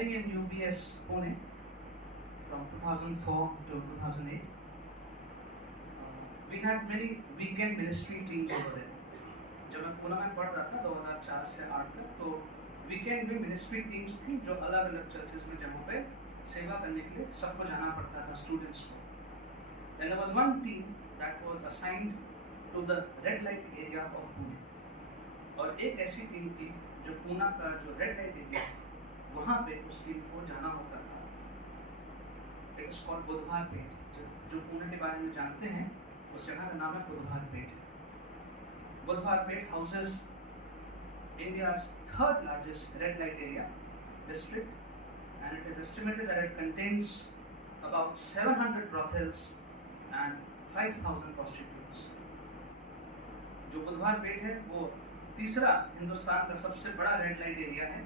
studying in UBS Pune from 2004 to 2008. We had many weekend ministry teams over there. जब मैं पुणे में पढ़ रहा था 2004 से 8 तक, तो वीकेंड में मिनिस्ट्री टीम्स थी जो अलग अलग चर्चेस में जहाँ पे सेवा करने के लिए सबको जाना पड़ता था, स्टूडेंट्स को. Then there was one team that was assigned to the red light area of Pune. और एक ऐसी टीम थी जो पूना का जो रेड लाइट एरिया वहाँ पे उस टीम को जाना होता था. इट इज कॉल्ड बुधवार पेट. जो पुणे के बारे में जानते हैं उस जगह का नाम है बुधवार पेट. बुधवार पेट houses India's third largest red light area district, and it is estimated that it contains about 700 brothels and 5,000 prostitutes. जो बुधवार पेट है वो तीसरा हिंदुस्तान का सबसे बड़ा रेड लाइट एरिया है,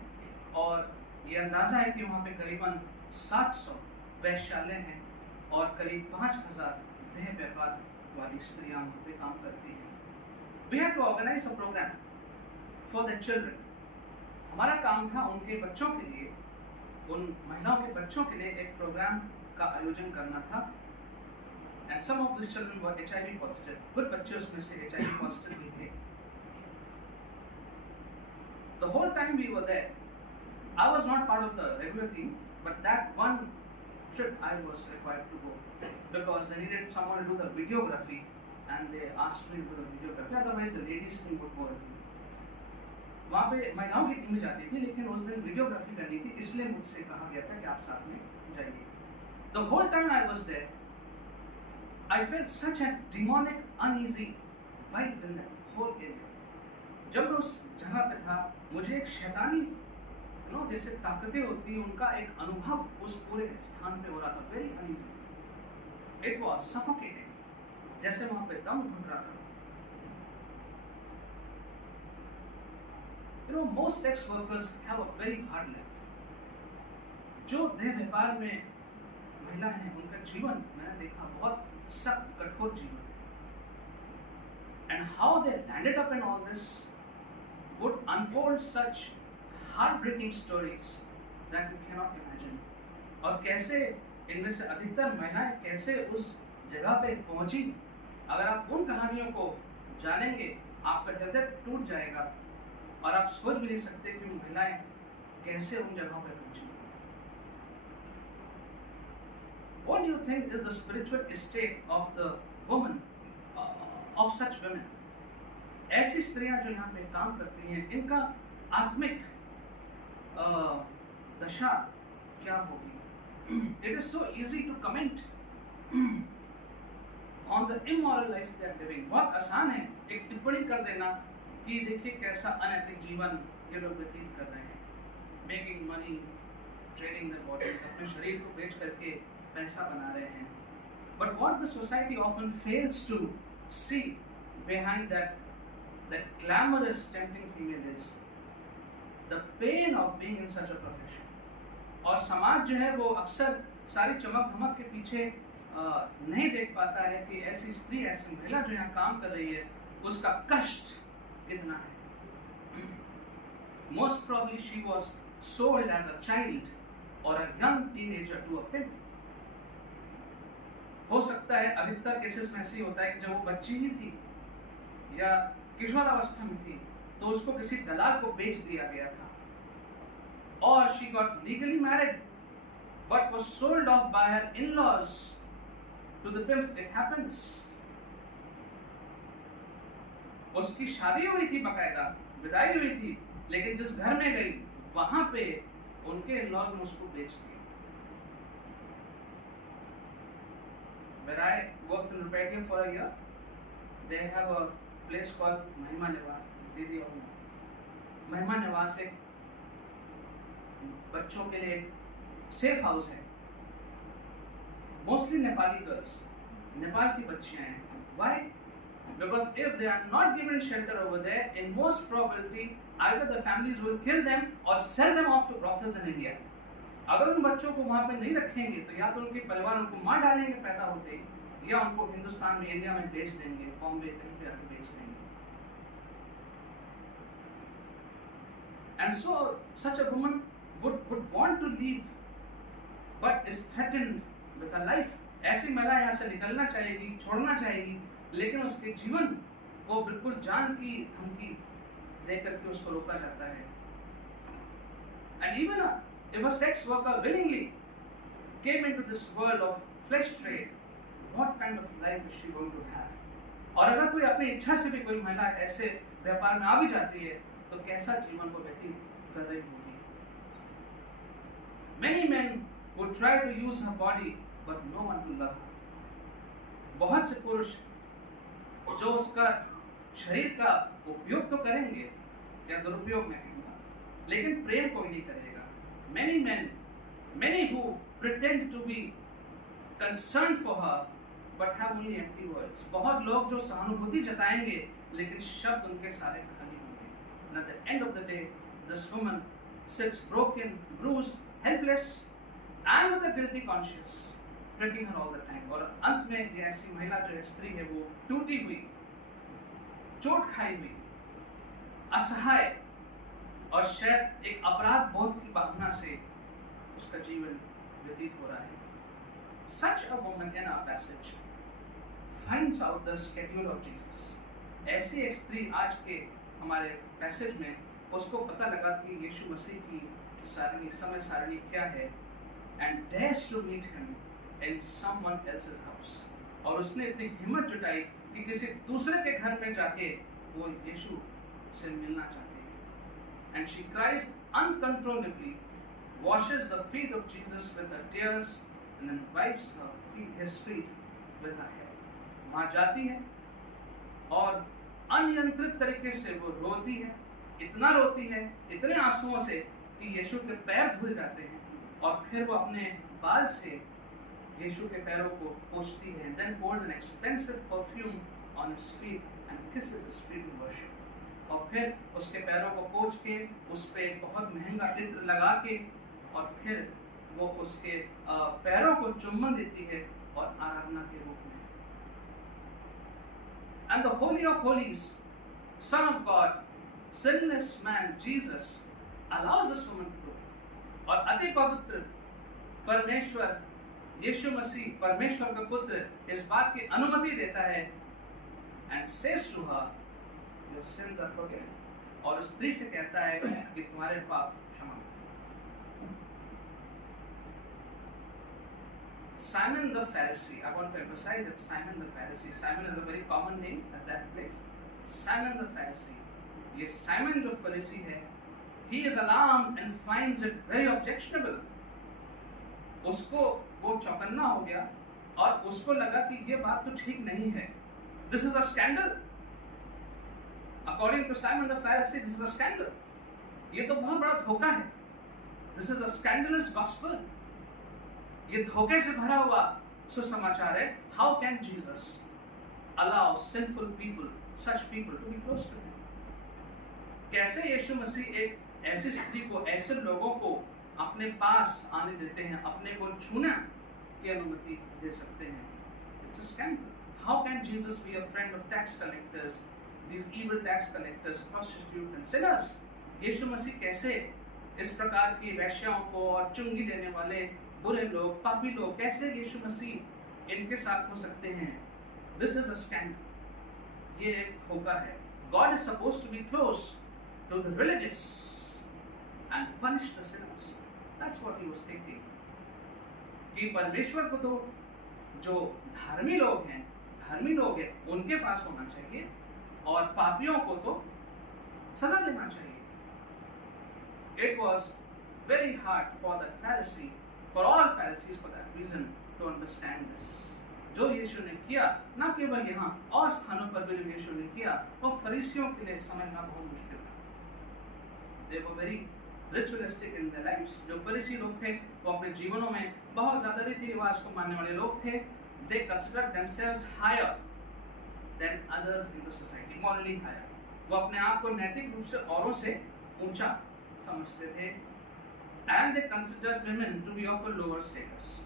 और ये अंदाजा है कि वहाँ पे करीबन 700 वैश्यालय हैं और करीब 5,000 देह व्यापार वाली स्त्रियां वहाँ पे काम करती हैं. We had to organize a program for the children. हमारा काम था उनके बच्चों के लिए, उन महिलाओं के बच्चों के लिए एक प्रोग्राम का आयोजन करना था. And some of these children were HIV positive. कुछ बच्चे उसमें से HIV positive भी थे. The whole time we were there, I was not part of the regular team, but that one trip I was required to go because they needed someone to do the videography, and they asked me to do the videography. Otherwise, the ladies team would go. वहाँ पे महिलाओं की team जाती थी, लेकिन उस दिन videography करनी थी, इसलिए मुझसे कहा गया था कि आप साथ में जाइए. The whole time I was there, I felt such a demonic, uneasy vibe in that whole area. जब मैं उस जगह पे था, मुझे एक शैतानी जैसे ताकतें होती हैं, उनका एक अनुभव उस पूरे स्थान पे हो रहा था. Very uneasy. It was suffocating, जैसे वहां पे दम घुट रहा था. Most sex workers have a very hard life. जो देह व्यापार में महिला हैं, उनका जीवन मैंने देखा बहुत सख्त, कठोर जीवन. And how they landed up in all this would unfold such heartbreaking stories that you cannot imagine. और कैसे इनमें से अधिकतर महिलाएं कैसे उस जगह पे पहुंची, अगर आप उन कहानियों को जानेंगे आपका हृदय टूट जाएगा, और आप सोच भी नहीं सकते कि महिलाएं कैसे उन जगहों पे पहुंची. What do you think is the spiritual state of the woman, of such women? ऐसी स्त्रियां जो यहाँ पे काम करती हैं, इनका आत्मिक दशा क्या होगी? It is so easy to comment on the immoral life they are living. बहुत आसान है एक टिप्पणी कर देना कि देखिए कैसा अनैतिक जीवन ये लोग व्यतीत कर रहे हैं. Making money, trading the body, अपने शरीर को बेच करके पैसा बना रहे हैं. But what the society often fails to see behind that glamorous tempting female is the pain of being in such a profession. और समाज जो है वो अक्सर सारी चमक धमक के पीछे नहीं देख पाता है कि ऐसी स्त्री, ऐसी महिला जो यहाँ काम कर रही है, उसका कष्ट कितना है. Most probably she was sold as a child or a young teenager to a pimp. हो सकता है अधिकतर केसेस में ऐसे ही होता है कि जब वो बच्ची ही थी या किशोरावस्था में थी तो उसको किसी दलाल को बेच दिया गया था, और she got legally married but was sold off by her in-laws to the pimps. It happens. उसकी शादी हुई थी, बकायदा विदाई हुई थी, लेकिन जिस घर में गई वहां पे उनके इन-लॉज ने उसको बेच दिया. When I worked in Rupedia for a year, they have a place called Mahima Niwas. दीदी और महिमा निवास एक बच्चों के लिए सेफ हाउस है. मोस्टली नेपाली गर्ल्स, नेपाल की बच्चियां हैं. Why? Because if they are not given shelter over there, in most probability either the families will kill them or sell them off to brothels in India. अगर उन बच्चों को वहाँ पे नहीं रखेंगे तो या तो उनके परिवार उनको मार डालेंगे पैदा होते, या उनको हिंदुस्तान में, इंडिया में बेच देंगे, बॉम्बे कहीं पे आके बेच देंगे. And so such a woman would want to leave but is threatened with her life. ऐसी महिला यहाँ से निकलना चाहेगी, छोड़ना चाहेगी, लेकिन उसके जीवन को बिल्कुल जान की धमकी देकर के उसको रोका जाता है. And even if a sex worker willingly came into this world of flesh trade, what kind of life is she going to have? और अगर कोई अपनी इच्छा से भी कोई महिला ऐसे व्यापार में आ भी जाती है, तो कैसा जीवन को व्यतीत कर रही होगी? Many men would try to use her body, but no one to love her. बहुत से पुरुष जो उसका शरीर का उपयोग तो करेंगे या दुरुपयोग में कहूँगा, लेकिन प्रेम कोई नहीं करेगा. Many men, many who pretend to be concerned for her, but have only empty words. बहुत लोग जो सहानुभूति जताएंगे, लेकिन शब्द उनके सारे खाली होंगे. And at the end of the day, this woman sits broken, bruised, helpless, and with a guilty conscience, pricking her all the time. और अंत में ये ऐसी महिला जो स्त्री है वो टूटी हुई, चोट खाई हुई, असहाय और शायद एक अपराध बोध की भावना से उसका जीवन व्यतीत हो रहा है. Such a woman in our passage finds out the schedule of Jesus. ऐसी एक स्त्री आज के हमारे पैसेज में उसको पता लगा कि यीशु मसीह की सारणी, समय सारणी क्या है, and dares to meet him in someone else's house. और उसने इतनी हिम्मत जुटाई कि किसी दूसरे के घर में जाके वो यीशु से मिलना चाहती है. And she cries uncontrollably, washes the feet of Jesus with her tears, and then wipes his feet with her hair. माँ जाती है और अनियंत्रित तरीके से वो रोती है, इतना रोती है, इतने आंसुओं से कि यीशु के पैर धुल जाते हैं, और फिर वो अपने बाल से यीशु के पैरों को पोंछती है. Then pours an expensive perfume on his feet and kisses his feet in worship. और फिर उसके पैरों को पोंछ के उस पे बहुत महंगा इत्र लगा के और फिर वो उसके पैरों को चुम्बन देती है और आराधना के रूप में. And the Holy of Holies, Son of God, sinless man Jesus, allows this woman to go. और अति पवित्र परमेश्वर यीशु मसीह परमेश्वर का पुत्र इस बात की अनुमति देता है and says to her, your sins are forgiven. और उस स्त्री से कहता है कि तुम्हारे पाप क्षमा. Simon the Pharisee, I want to emphasize that Simon the Pharisee, Simon is a very common name at that place. Simon the Pharisee, ये Simon जो फरीसी है, he is alarmed and finds it very objectionable. उसको वो चौकन्ना हो गया और उसको लगा कि ये बात तो ठीक नहीं है. This is a scandal. According to Simon the Pharisee, this is a scandal. ये तो बहुत बड़ा धोखा है. This is a scandalous gospel. ये धोखे से भरा हुआ सुसमाचार है. How can Jesus allow sinful people, such people, to be close to him? कैसे यीशु मसीह एक ऐसी स्त्री को, ऐसे लोगों को अपने पास आने देते हैं, अपने को छूने की अनुमति दे सकते हैं? It's a scandal. How can Jesus be a friend of tax collectors, these evil tax collectors, prostitutes and sinners? यीशु मसीह कैसे इस प्रकार की वैश्याओं को और चुंगी लेने वाले बुरे लोग, पापी लोग, कैसे यीशु मसीह इनके साथ हो सकते हैं? This is a scandal. ये एक धोखा है. God is supposed to be close to the religious and punish the sinners. That's what he was thinking. कि परमेश्वर को तो जो धर्मी लोग हैं, उनके पास होना चाहिए और पापियों को तो सजा देना चाहिए. It was very hard for the Pharisee, for all Pharisees for that reason, to understand this. जो यीशु ने किया, ना केवल यहाँ और स्थानों पर भी जो यीशु ने किया, वो फरीसियों के लिए समझना बहुत मुश्किल था. They were very ritualistic in their lives. जो फरीसी लोग थे, वो अपने जीवनों में बहुत ज़्यादा रीति रिवाज को मानने वाले लोग थे. They considered themselves higher than others in the society, morally higher. वो अपने आप को नैतिक रूप से औरों से ऊंचा समझते थे. And they considered women to be of a lower status.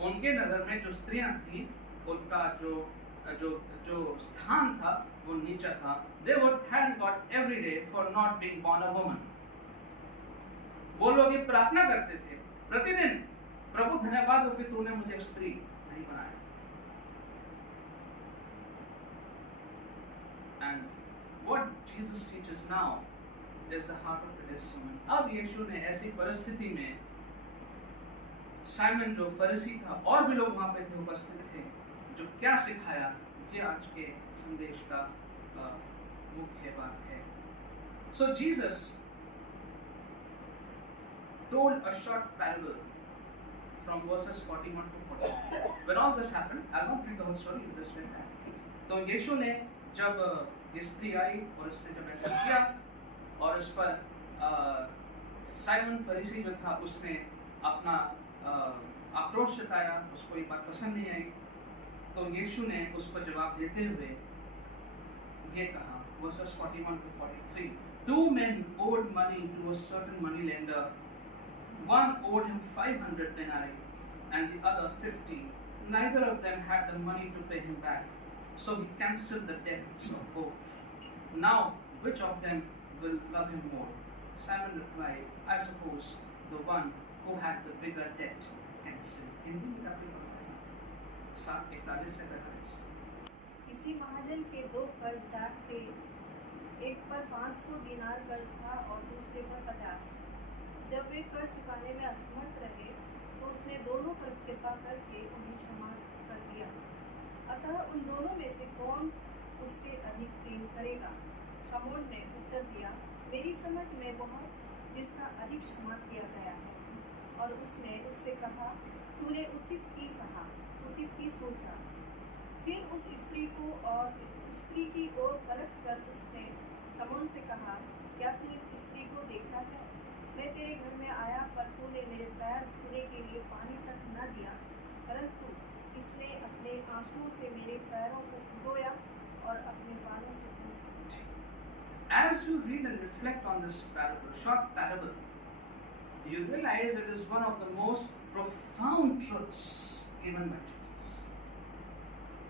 उनके नज़र में जो स्त्रियां थी, उनका जो स्थान था, वो नीचा था. They would thank God every day for not being born a woman. वो लोग ये प्रार्थना करते थे प्रतिदिन, प्रभु धन्यवाद हो कि तूने मुझे स्त्री नहीं बनाया। And what Jesus teaches now is the heart of today's sermon. अब यीशु ने ऐसी परिस्थिति में साइमन जो फरीसी था और भी लोग वहां पे थे, उपस्थित थे, जो क्या सिखाया, ये आज के संदेश का मुख्य बात है। So Jesus told a short parable from verses 41 to 43. When all this happened, I'll not read the whole story, you just read that. तो यीशु ने जब स्त्री आई और उसने जब ऐसा किया और उस पर साइमन फरीसी जो था उसने अपना आक्रोश जताया, उसको ये बात पसंद नहीं आई, तो यीशु ने उस पर जवाब देते हुए ये कहा, verses 41 to 43. Two men owed money to a certain money lender. One owed him 500 denarii and the other 50. Neither of them had the money to pay him back, so he cancelled the debts of both. Now, which of them will love him more? Simon replied, I suppose the one who had the bigger debt cancelled. Hindi में काफी बात है, 7:41 से 43। किसी महाजन के दो कर्जदार थे, एक पर 500 दिनार कर्ज था और दूसरे पर 50। जब वे कर्ज चुकाने में असमर्थ रहे तो उसने दोनों पर कृपा करके उन्हें क्षमा कर दिया। अतः उन दोनों में से कौन उससे अधिक प्रेम करेगा? शमौन ने उत्तर दिया, मेरी समझ में वह जिसका अधिक क्षमा किया गया है। और उसने उससे कहा, तूने उचित ही कहा, उचित ही सोचा। फिर उस स्त्री को और स्त्री की ओर पलट कर उसने शमौन से कहा, क्या तू इस स्त्री को देखा है? मैं तेरे घर में आया पर तूने मेरे पैर धोने के लिए पानी तक न दिया, परंतु इसने अपने आंसुओं से मेरे पैरों को धोया और अपने बालों से पोंछा। As you read and reflect on this parable, short parable, you realize it is one of the most profound truths given by Jesus.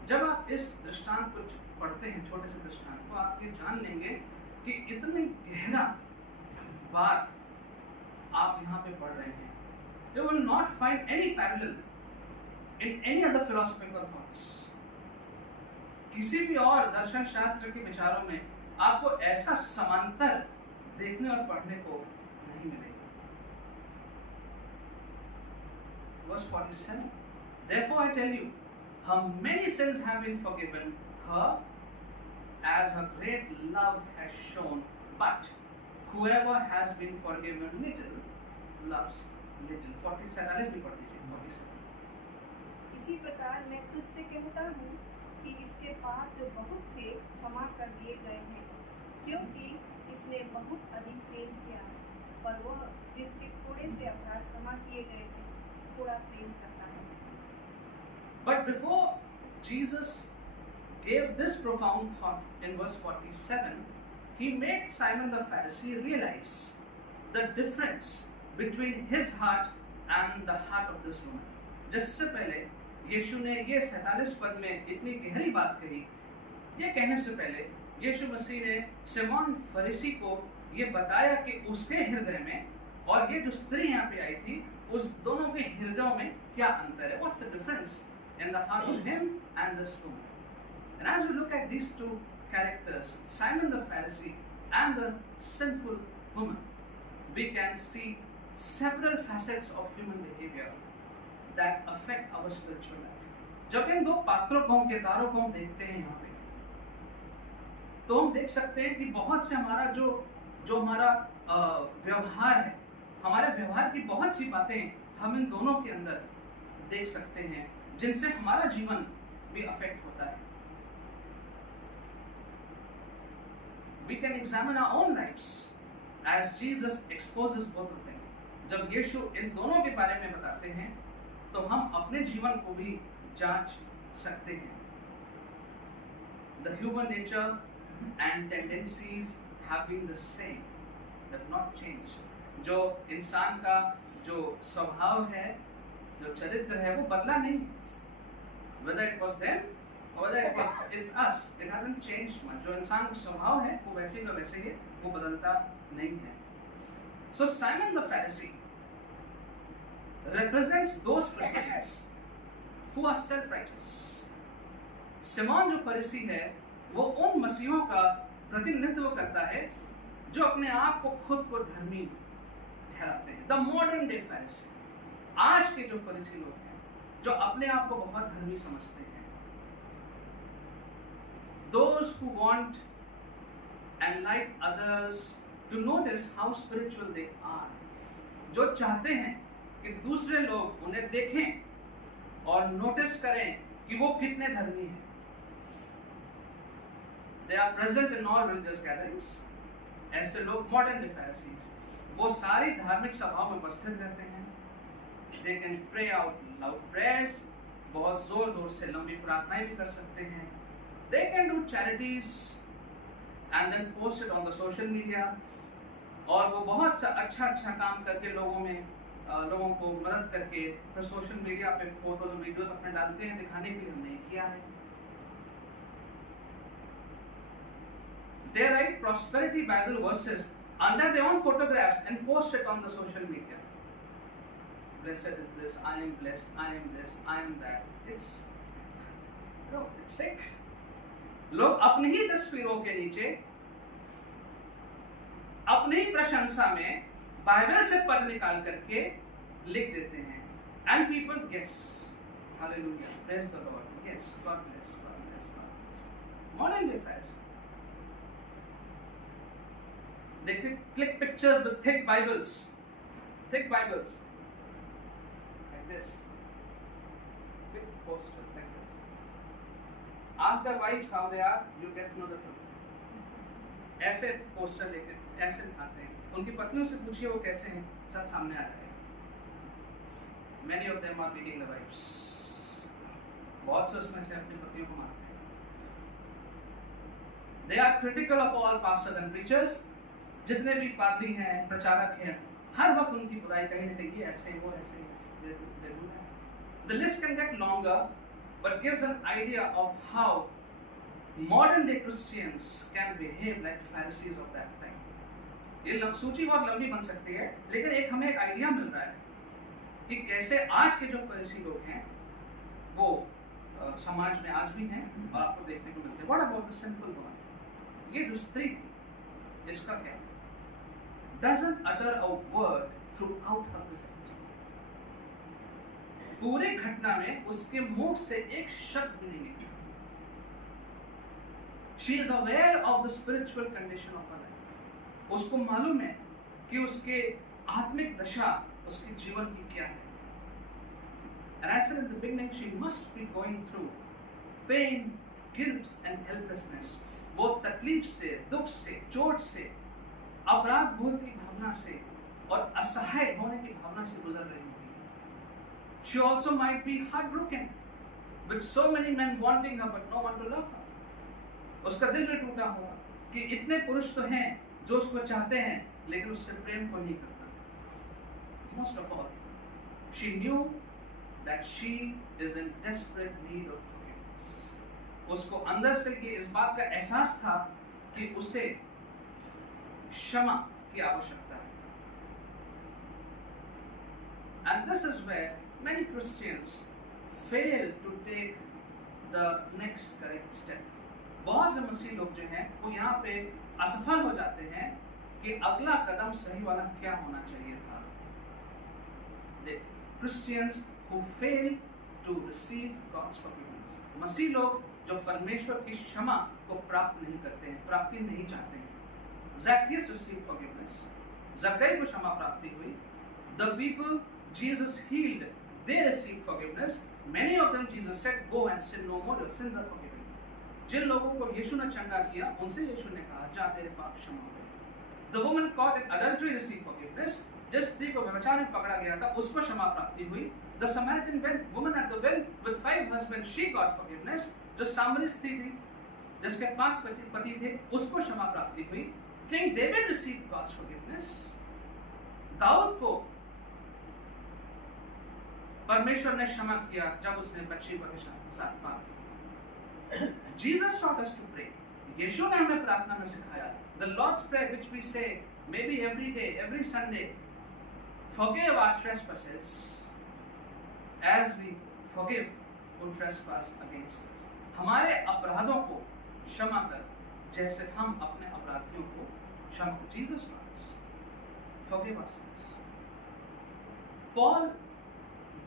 जब आप इस दृष्टांत को पढ़ते हैं, छोटे से दृष्टांत को, आप ये जान लेंगे कि इतनी गहरा बात आप यहाँ पे पढ़ रहे हैं। You will not find any parallel in any other philosophical thoughts. किसी भी और दर्शन शास्त्र के विचारों में आपको ऐसा समांतर देखने और पढ़ने को नहीं मिलेगा। Verse 47. Therefore I tell you, her many sins have been forgiven her, as her great love has shown. But whoever has been forgiven little loves little. 47 भी पढ़ दीजिए। 47. इसी प्रकार मैं तुझसे कहता हूँ कि इसके पाप जो बहुत थे क्षमा कर दिए गए हैं, क्योंकि इसने बहुत अधिक प्रेम किया। पर वह जिसके थोड़े से अपराध क्षमा किए गए हैं, थोड़ा प्रेम करता है। But before Jesus gave this profound thought in verse 47, he made Simon the Pharisee realize the difference between his heart and the heart of this woman. जिससे पहले यीशु ने ये 47 पद में इतनी गहरी बात कही, ये कहने से पहले यीशु मसीह ने सिमोन फरीसी को ये बताया कि उसके हृदय में और ये जो स्त्री यहाँ पे आई थी, उस दोनों के हृदयों में क्या अंतर है? What's the difference in the heart of him and this woman? And as we look at these two characters, Simon the Pharisee and the sinful woman, we can see several facets of human behavior that affect our spiritual life. जब इन दो पात्रों को, किरदारों को हम देखते हैं यहाँ पे, तो हम देख सकते हैं कि बहुत से हमारा जो हमारा व्यवहार है, हमारे व्यवहार की बहुत सी बातें हम इन दोनों के अंदर देख सकते हैं, जिनसे हमारा जीवन भी अफेक्ट होता है। We can examine our own lives as Jesus exposes both of them. जब यीशु इन दोनों के बारे में बताते हैं, तो हम अपने जीवन को भी जांच सकते हैं। The human nature and tendencies have been the same, have not changed. जो इंसान का जो स्वभाव है, जो चरित्र है, वो बदला नहीं। Whether it was them or whether it's us, it hasn't changed much. जो इंसान का स्वभाव है, वो वैसे का वैसे ही, वो बदलता नहीं है। So Simon the Pharisee represents those Christians who are self-righteous. Simon जो फरीसी है वो उन मसीहों का प्रतिनिधित्व करता है जो अपने आप को खुद को धर्मी ठहराते हैं. द मॉडर्न डे फरीसी, आज के जो फरीसी लोग हैं जो अपने आप को बहुत धर्मी समझते हैं. Those who want and like others to notice how spiritual they are, जो चाहते हैं कि दूसरे लोग उन्हें देखें और नोटिस करें कि वो कितने धर्मी हैं. They are present in all religious gatherings. ऐसे लोग मॉडर्न डे फैरिसीज, वो सारी धार्मिक सभाओं में उपस्थित रहते हैं. They can pray out loud prayers, बहुत जोर जोर से लंबी प्रार्थनाएं भी कर सकते हैं. They can do charities and then post it on the social media, और वो बहुत सा अच्छा काम करके लोगों को मदद करके फिर सोशल मीडिया पे फोटोज और वीडियोस अपने डालते हैं दिखाने के लिए हमने ये किया है. They write prosperity Bible verses under their own photographs and post it on the social media. Blessed is this, I am blessed, I am this, I am that. It's sick. लोग अपनी ही तस्वीरों के नीचे अपनी ही प्रशंसा में बाइबल से पद निकाल करके लिख देते हैं. And people guess. Hallelujah. Praise the Lord. Yes. God bless. God bless. God bless. Modern day Pharisee. They click pictures with thick Bibles. Thick Bibles. Like this. Big posters like this. Ask their wives how they are, you get to know the truth. ऐसे poster लेके ऐसे दिखाते हैं. उनकी पत्नियों से पूछिए वो कैसे हैं, सब सामने आ रहे हैं. Many of them are beating the wives. बहुत से उसमें से अपनी पत्नियों को मारते हैं. They are critical of all pastors and preachers. जितने भी पादरी हैं, प्रचारक हैं, हर वक्त उनकी बुराई कहीं न कहीं ऐसे वो ऐसे. The list can get longer, but gives an idea of how modern day Christians can behave like Pharisees of that time. ये सूची बहुत लंबी बन सकती है, लेकिन हमें एक आइडिया मिल रहा है कि कैसे आज के जो फरीसी लोग हैं वो समाज में आज भी हैं और आपको देखने को मिलते हैं. What about the sinful woman? ये जो स्त्री थी, इसका क्या? Doesn't utter a word throughout her visit. पूरी घटना में उसके मुंह से एक शब्द भी नहीं निकला. She is aware of the spiritual condition of her life. उसको मालूम है कि उसके आत्मिक दशा उसके जीवन की क्या है. And I said in the beginning, she must be going through pain, guilt and helplessness. वो तकलीफ से, दुख से, चोट से, अपराध बोध की भावना से और असहाय होने की भावना से गुजर रही होगी. She also might be heartbroken with so many men wanting her but no one to love her. उसका दिल भी टूटा होगा कि इतने पुरुष तो हैं जो उसको चाहते हैं लेकिन उससे प्रेम को नहीं करता. Most of all, she knew that she is in desperate need of forgiveness. उसको अंदर से ये इस बात का एहसास था कि उसे क्षमा की आवश्यकता है. And this is where many Christians fail to take the next correct step. बहुत से मसीह लोग जो हैं वो यहाँ पे असफल हो जाते हैं कि अगला कदम सही वाला क्या होना चाहिए था. The Christians who fail to receive God's forgiveness. मसीह लोग जो परमेश्वर की क्षमा को प्राप्त नहीं करते हैं, प्राप्ति नहीं चाहते हैं. Zacchaeus received forgiveness. ज़क्कई को क्षमा प्राप्ति हुई. The people Jesus healed, they received forgiveness. Many of them Jesus said, "Go and sin no more. Your sins are forgiven." जिन लोगों को यीशु ने चंगा किया, उनसे यीशु ने कहा, जा तेरे पाप क्षमा हो गए. The woman caught in adultery received forgiveness. जिस स्त्री को व्यभिचार में पकड़ा गया था, उसको क्षमा प्राप्ति हुई. The Samaritan woman at the well with 5 husbands, she got forgiveness. जो सामरी स्त्री थी, जिसके 5 पति थे, उसको क्षमा प्राप्ति हुई. King David received God's forgiveness. Dawood को परमेश्वर ने क्षमा किया जब उसने बत्शेबा के साथ पाप किया. Jesus taught us to pray. यीशु ने हमें प्रार्थना में सिखाया. The Lord's Prayer which we say maybe every day, every Sunday, forgive our trespasses as we forgive who trespass against us. हमारे अपराधों को क्षमा कर जैसे हम अपने अपराधियों को क्षमा कर. Jesus Christ, forgive our sins. Paul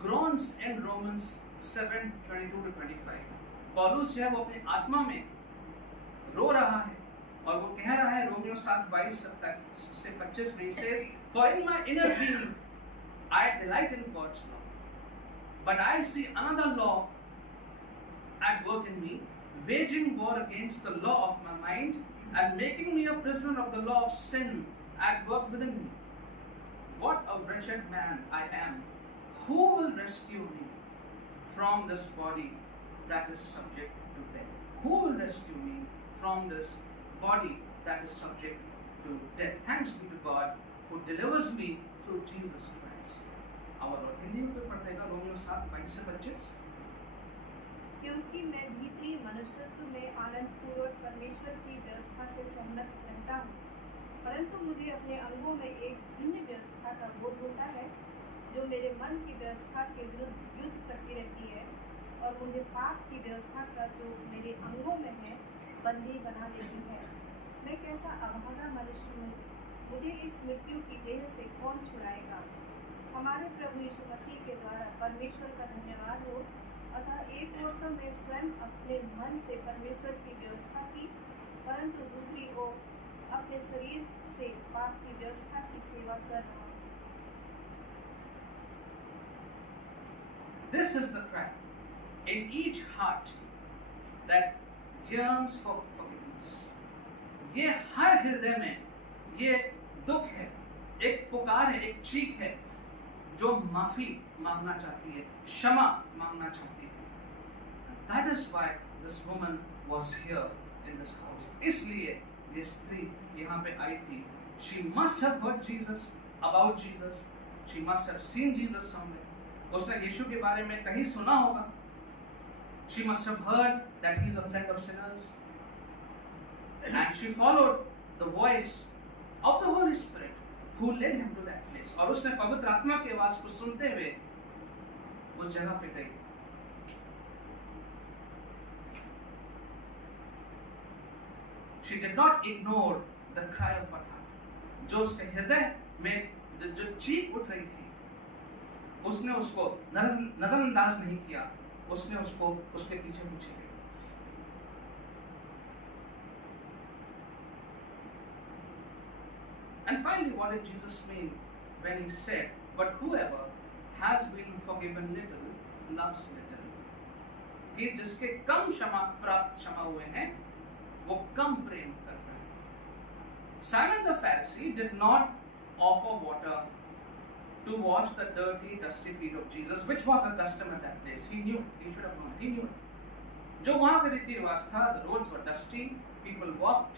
groans in Romans 7:22-25. पौलुस जो है वो अपनी आत्मा में रो रहा है और वो कह रहा है रोमियो 7:22-25 में, says, for in my inner being I delight in God's law, but I see another law at work in me, waging war against the law of my mind and making me a prisoner of the law of sin at work within me. What a wretched man I am! Who will rescue me from this body that is subject to death? Who will rescue me from this body that is subject to death? Thanks be to God who delivers me through Jesus Christ our Lord. Hindi में कोई पढ़ देगा Romeo 7:22-25. क्योंकि मैं भीतरी मनुष्यत्व में आनंद पूर्वक परमेश्वर की व्यवस्था से सहमत रहता हूँ, परंतु मुझे अपने अंगों में एक भिन्न व्यवस्था का बोध होता है जो मेरे मन की व्यवस्था के विरुद्ध युद्ध करती रहती है और मुझे पाप की व्यवस्था का जो मेरे अंगों में है बंदी बना लेती है. मैं कैसा अभागा मनुष्य हूँ, मुझे इस मृत्यु की देह से कौन छुड़ाएगा. हमारे प्रभु यीशु मसीह के द्वारा परमेश्वर का धन्यवाद हो. अतः एक ओर तो मैं स्वयं अपने मन से परमेश्वर की व्यवस्था की, परंतु दूसरी ओर अपने शरीर से पाप की व्यवस्था की सेवा कर रहा हूँ. This is the cry in each heart that yearns for forgiveness. ये हर हृदय में ये दुख है, एक पुकार है, एक चीख है जो माफी मांगना चाहती है, क्षमा मांगना चाहती है. That is why this woman was here in this house. इसलिए ये स्त्री यहाँ पे आई थी. She must have heard Jesus, about Jesus. She must have seen Jesus somewhere. उसने यीशु के बारे में कहीं सुना होगा. She must have heard that he is a friend of sinners. And she followed the voice of the Holy Spirit who led him to that place. और उसने पवित्र आत्मा की आवाज को सुनते हुए उस जगह पे गई. She did not ignore the cry of her heart. जो उसके हृदय में जो चीख उठ रही थी, उसने उसको नजरअंदाज नहीं किया. उसने उसको उसके पीछे पीछे गई. And finally, what did Jesus mean when he said, "But whoever has been forgiven little loves little"? कि जिसके कम क्षमा हुए हैं, वो कम प्रेम करता है. Simon the Pharisee did not offer water to wash the dirty, dusty feet of Jesus, which was a custom at that place. He knew. He should have known. He knew it. जो वहाँ का रीति रिवाज था, the roads were dusty, people walked,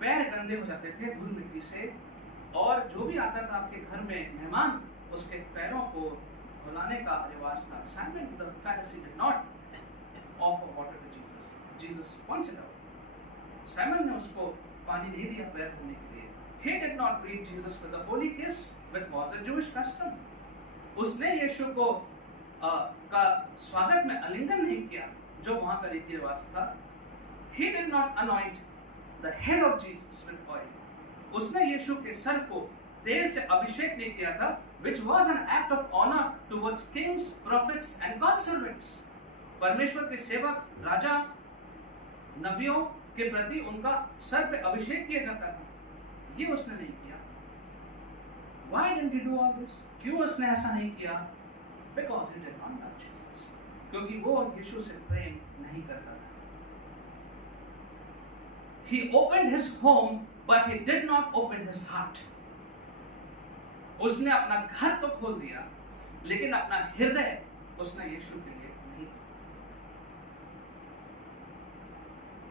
पैर गंदे हो जाते थे धूल मिट्टी से, और जो भी आता था आपके घर में मेहमान, उसके पैरों को धुलाने का रिवाज था. Simon the Pharisee did not offer water to Jesus. Jesus pointed out. Simon ने उसको पानी नहीं दिया पैर धोने के लिए. He did not greet Jesus with a holy kiss, which was a Jewish custom. उसने यीशु को का स्वागत में आलिंगन नहीं किया, जो वहाँ का रीति रिवाज था. He did not anoint the head of Jesus with oil. उसने यीशु के सर को तेल से अभिषेक नहीं किया था, which was an act of honor towards kings, prophets and God servants. परमेश्वर के सेवक, राजा, नबियों के प्रति उनका सर पे अभिषेक किया जाता था. ये उसने नहीं किया. Why didn't he do all this? क्यों उसने ऐसा नहीं किया? Because he did not love Jesus. क्योंकि वो यीशु से प्रेम नहीं करता था. He opened his home, but he did not open his heart. उसने अपना घर तो खोल दिया, लेकिन अपना हृदय उसने यीशु के लिए नहीं.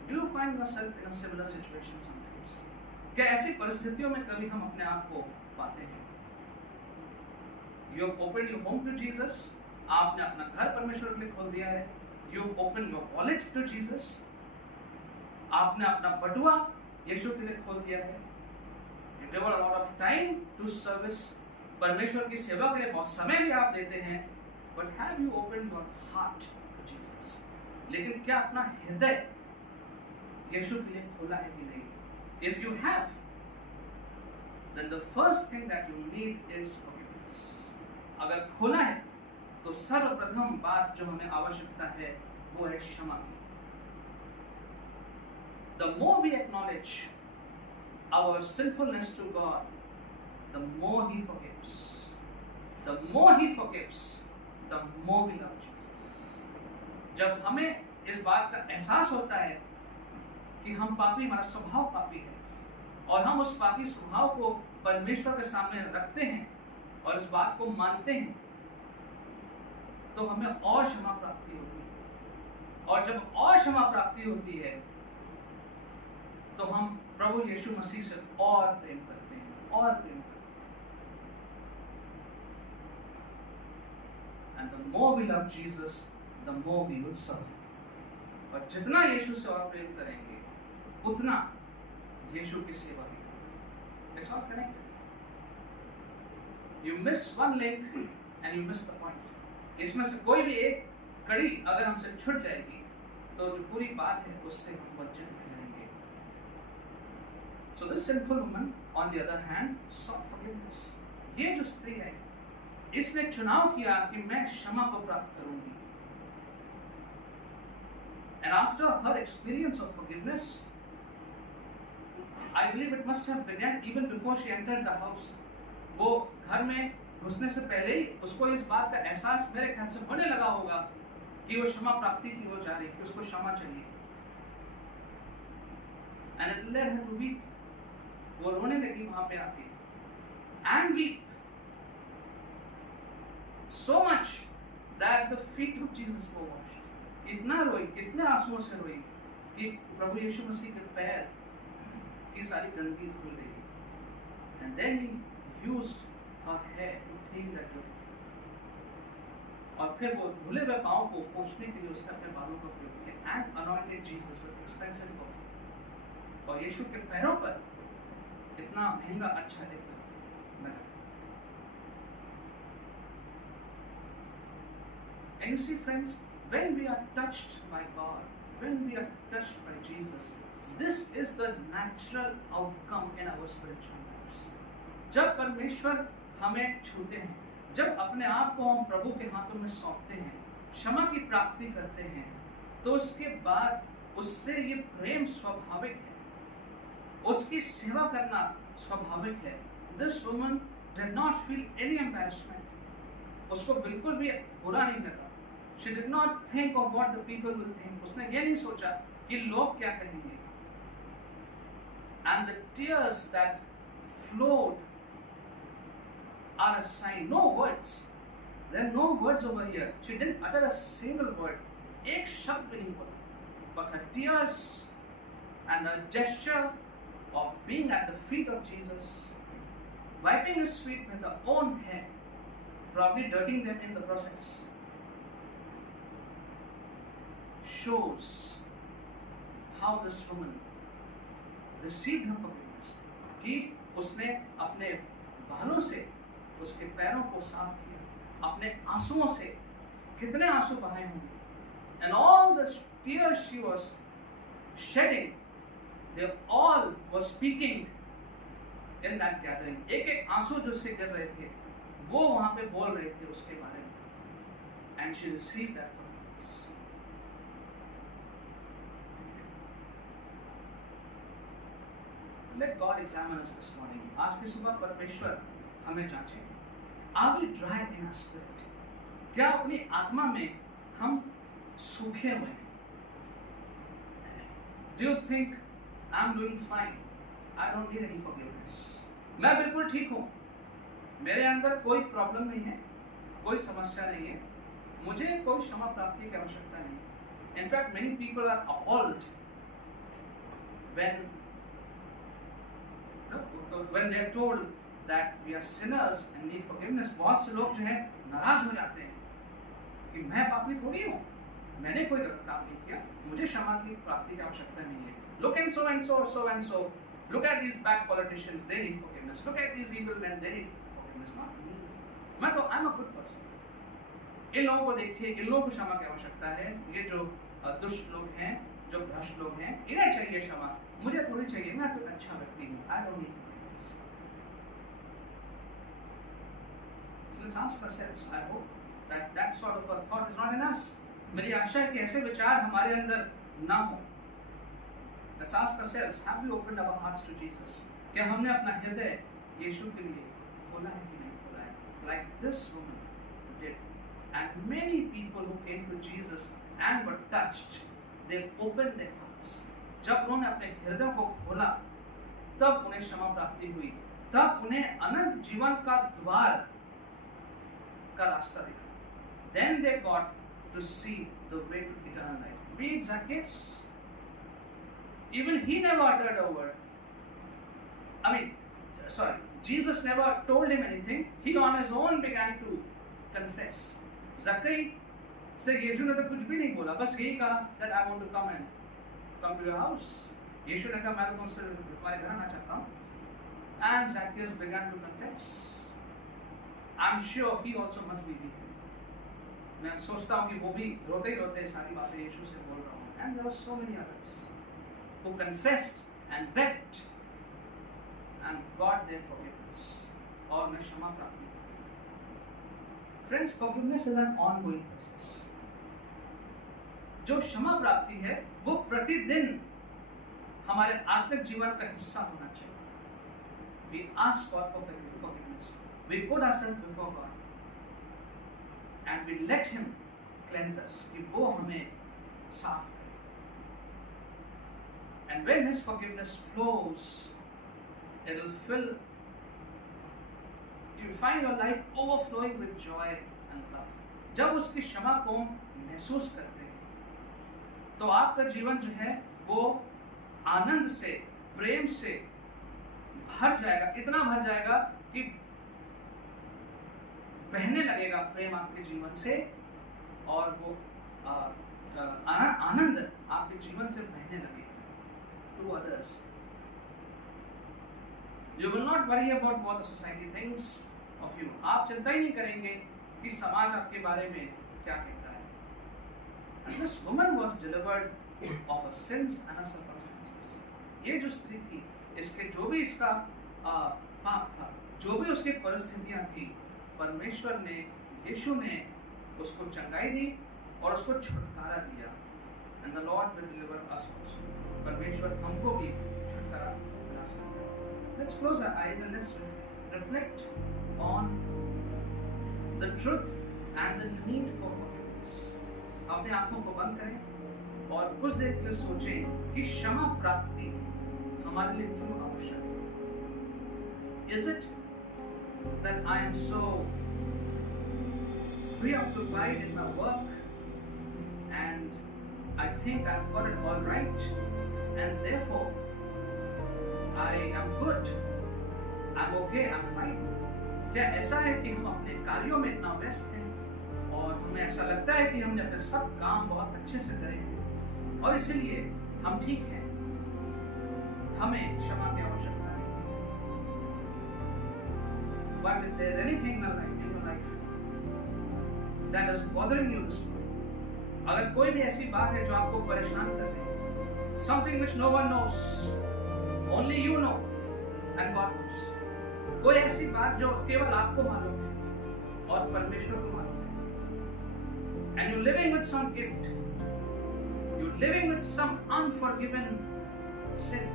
Do you find yourself in a similar situation sometimes? क्या ऐसी परिस्थितियों में कभी हम अपने आप को पाते हैं? You have opened your home to Jesus. आपने अपना घर परमेश्वर के लिए खोल दिया है. You have opened your wallet to Jesus. आपने अपना बटुआ यीशु के लिए खोल दिया है. You devote a lot of time to service. परमेश्वर की सेवा के लिए बहुत समय भी आप देते हैं. But have you opened your heart to Jesus? लेकिन क्या अपना हृदय यीशु के लिए खोला है कि नहीं? If you have, then the first thing that you need is forgiveness. अगर खोला है तो सर्वप्रथम बात जो हमें आवश्यकता है वो है क्षमा की. The more we acknowledge our sinfulness to God, the more He forgives. The more He forgives, the more we love Jesus. जब हमें इस बात का एहसास होता है कि हम पापी, हमारा स्वभाव पापी है और हम उस पापी स्वभाव को परमेश्वर के सामने रखते हैं और इस बात को मानते हैं, तो हमें और क्षमा प्राप्ति होती है. और जब और क्षमा प्राप्ति होती है तो हम प्रभु यीशु मसीह से और प्रेम करते हैं, और प्रेम करते हैं. And the more we love Jesus, the more we will serve Him. और जितना यीशु से और प्रेम करेंगे उतना यीशु की सेवा भी करेंगे. It's all connected. You miss one link and you miss the point. इसमें से कोई भी एक कड़ी अगर हमसे छूट जाएगी तो जो पूरी बात है उससे हम वंचित रहेंगे. So this sinful woman, on the other hand, sought forgiveness. ये जो स्त्री है, इसने चुनाव किया कि मैं क्षमा को प्राप्त करूंगी. And after her experience of forgiveness, I believe it must have begun even before she entered the house. वो घर में घुसने से पहले ही उसको इस बात का एहसास मेरे ख्याल से होने लगा होगा कि वो क्षमा प्राप्ति की ओर जा रही है, कि उसको क्षमा चाहिए. And it led her to weep. वो रोने लगी वहां पे आके. And weep so much that the feet of Jesus were washed. इतना रोई, इतने आंसुओं से रोई कि प्रभु यीशु मसीह के पैर की सारी गंदगी धुल गई. And then he used her hair to clean that dirt. और फिर वो धुले हुए पांव को पोंछने के लिए उसने अपने बालों का प्रयोग किया. And anointed Jesus with expensive perfume. और यीशु के पैरों पर इतना महंगा अच्छा इत्र लगा. And you see, friends, when we are touched by God, when we are touched by Jesus, this is the natural outcome in our spiritual lives. जब परमेश्वर हमें छूते हैं, जब अपने आप को हम प्रभु के हाथों में सौंपते हैं, क्षमा की प्राप्ति करते हैं, तो उसके बाद उससे ये प्रेम स्वाभाविक है, उसकी सेवा करना स्वाभाविक है. This woman did not feel any embarrassment. उसको बिल्कुल भी बुरा नहीं लगा. She did not think of what the people will think. उसने ये नहीं सोचा कि लोग क्या कहेंगे. And the tears that flowed are a sign. No words. There are no words over here. She didn't utter a single word. एक शब्द भी नहीं बोला. But her tears and her gesture of being at the feet of Jesus, wiping his feet with her own hair, probably dirtying them in the process, shows how this woman received her forgiveness. कि उसने अपने बालों से उसके पैरों को साफ किया, अपने आंसुओं से कितने आंसू बहाए होंगे. And all the tears she was shedding, they all were speaking in that gathering. एक एक आंसू जो उसके गिर रहे थे वो वहां पे बोल रहे थे उसके बारे में. And she received that forgiveness. Let God examine us this morning. आज की सुबह परमेश्वर हमें जांचे. Are we dry in our spirit? क्या अपनी आत्मा में हम सूखे हुए हैं? Do you think I'm doing fine? I don't need any forgiveness. मैं बिल्कुल ठीक हूँ. मेरे अंदर कोई प्रॉब्लम नहीं है, कोई समस्या नहीं है, मुझे कोई क्षमा प्राप्ति की आवश्यकता नहीं. In fact, many people are appalled when they are told that we are sinners and need forgiveness. बहुत से लोग जो हैं नाराज हो जाते हैं कि मैं पापी थोड़ी हूँ, मैंने कोई गलत काम नहीं किया, मुझे क्षमा की प्राप्ति की आवश्यकता नहीं है. Look and so and so, so and so, Look at these bad politicians, they need forgiveness. Look at these evil men, they need forgiveness. Not me. मैं तो I'm a good person. इन लोगों को देखिए, इन लोगों को क्षमा की आवश्यकता है. ये जो दुष्ट लोग हैं, जो भ्रष्ट लोग हैं, इन्हें चाहिए क्षमा. मुझे थोड़ी चाहिए. मैं तो अच्छा व्यक्ति हूँ. I don't need forgiveness. So let's ask ourselves. I hope that sort of a thought is not in us. मेरी आशा है कि ऐसे विचार हमारे अंदर ना हो. Let's ask ourselves, have we opened our hearts to Jesus? क्या हमने अपना हृदय यीशु के लिए खोला है कि नहीं खोला है? Like this woman did. And many people who came to Jesus and were touched, they opened their hearts. जब उन्होंने अपने हृदय को खोला, तब उन्हें क्षमा प्राप्ति हुई. तब उन्हें अनंत जीवन का द्वार का रास्ता दिखा. Then they got to see the way to eternal life. Read Zacchaeus. Even he never uttered a word. Jesus never told him anything. He on his own began to confess. Zacchaeus से यीशु ने तो कुछ भी नहीं बोला, बस यही कहा that I want to come to your house. यीशु ने कहा मैं तो तुमसे तुम्हारे घर आना चाहता हूँ. And Zacchaeus began to confess. I'm sure he also must be weeping. मैं सोचता हूँ कि वो भी रोते ही रोते सारी बातें यीशु से बोल रहा हूँ. And there were so many others who confessed and wept and got their forgiveness. और उन्हें क्षमा प्राप्ति. Friends, forgiveness is an ongoing process. जो क्षमा प्राप्ति है, वो प्रतिदिन हमारे आत्मिक जीवन का हिस्सा होना चाहिए. We ask God for forgiveness. We put ourselves before God. And we let Him cleanse us. कि वो हमें साफ करे. And when His forgiveness flows, it will fill. You will find your life overflowing with joy and love. जब उसकी क्षमा को महसूस करते हैं, तो आपका जीवन जो है वो आनंद से, प्रेम से भर जाएगा. इतना भर जाएगा कि बहने लगेगा प्रेम आपके जीवन से, और वो आनंद आपके जीवन से बहने लगेगा to others. You will not worry about what the society thinks of you. आप चिंता ही नहीं करेंगे कि समाज आपके बारे में क्या कहता है. And this woman was delivered of her sins and her circumstances. ये जो स्त्री थी, इसके जो भी इसका पाप था, जो भी उसकी परिस्थितियां थी, परमेश्वर ने, यीशु ने उसको चंगाई दी और उसको छुटकारा दिया. And the Lord will deliver us also. परमेश्वर हमको भी छुटकारा दिला सकता है. Let's close our eyes and let's reflect on the truth and the need for forgiveness. अपने आंखों को बंद करें और कुछ देर के लिए सोचें कि क्षमा प्राप्ति हमारे लिए क्यों आवश्यक है. Is it that I am so preoccupied in my work and I think I've got it all right and therefore I am good, I'm okay, I'm fine? क्या ऐसा है कि हम अपने कार्यों में इतना व्यस्त हैं और हमें ऐसा लगता है कि हमने अपने सब काम बहुत अच्छे से करे हैं और इसीलिए हम ठीक हैं, हमें क्षमा की आवश्यकता नहीं. But if there is anything in your life that is bothering you this morning, अगर कोई भी ऐसी बात है जो आपको परेशान कर रही है, something which no one knows, only you know and God knows. कोई ऐसी बात जो केवल आपको मालूम है और परमेश्वर को मालूम है. And you're living with some guilt, you're living with some unforgiven sin,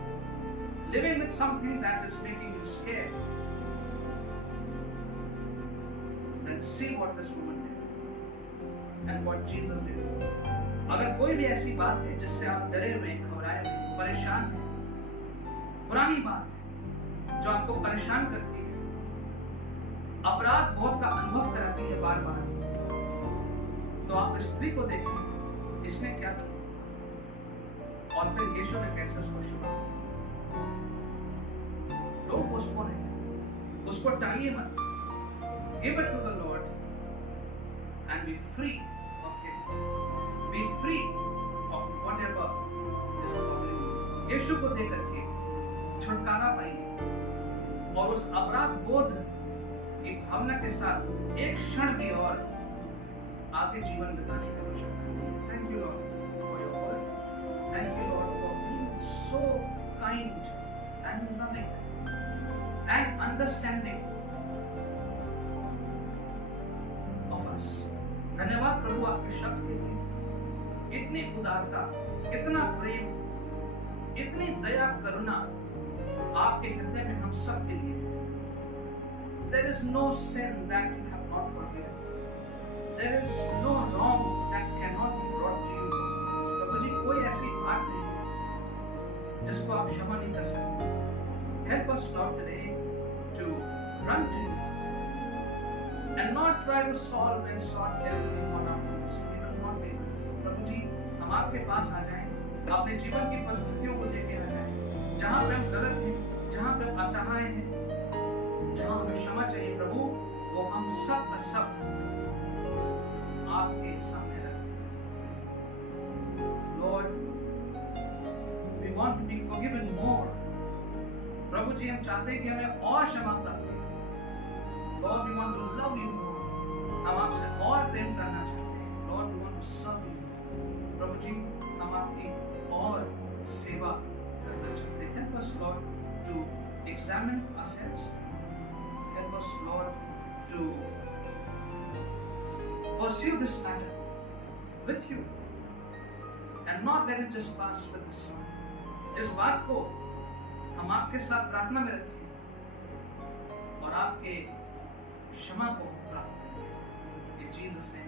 living with something that is making you scared. Then see what this woman did and what Jesus did. अगर कोई भी ऐसी बात है जिससे आप डरे हुए, घबराए हुए, परेशान हैं, पुरानी बात जो आपको परेशान करती है, अपराध बोध का अनुभव कराती है बार बार, तो आप स्त्री को देखें, इसने क्या किया और फिर यीशु ने कैसे उसको क्षमा किया. डोंट पोस्टपोन इट, उसको टालिए मत. Give it to the lord and be free of guilt, be free of whatever is bothering you. Yeshu को दे करके छुटकारा पाइए और उस अपराध बोध की भावना के साथ एक क्षण भी और आगे जीवन बिताने का आवश्यकता। Thank you Lord for your word. Thank you Lord for being so kind and loving and understanding of us. धन्यवाद प्रभु आपके शब्द के लिए। इतनी उदारता, इतना प्रेम, इतनी दया करुणा आपके हृदय में हम सब के लिए। There is no sin that you have not forgiven. There is no wrong that cannot be brought to you. प्रभु जी, कोई ऐसी बात नहीं जिसको आप क्षमा नहीं कर सकते। Help us Lord today to run to you and not try to solve and sort everything on our own. We will not be able to. प्रभु जी, हम आपके पास आ जाएं, अपने जीवन की परिस्थितियों को लेके आ जाएं, जहाँ पे हम गलत हैं, जहाँ पे हम असहाय हैं, जहाँ हमें क्षमा चाहिए प्रभु, वो हम सब का सब आपके सामने रखते हैं। Lord, we want to be forgiven more. प्रभु जी, हम चाहते हैं कि हमें और क्षमा प्राप्त हो। Lord, we want to love you more. हम आपसे और प्रेम करना चाहते हैं। Lord, we want to serve you. प्रभु जी, हम आपकी और सेवा करना चाहते हैं। Help us Lord to examine ourselves. Help us Lord to pursue this matter with you and not let it just pass with the sun. इस बात को हम आपके साथ प्रार्थना में रखें और आपके क्षमा को प्राप्त करें। In Jesus' name.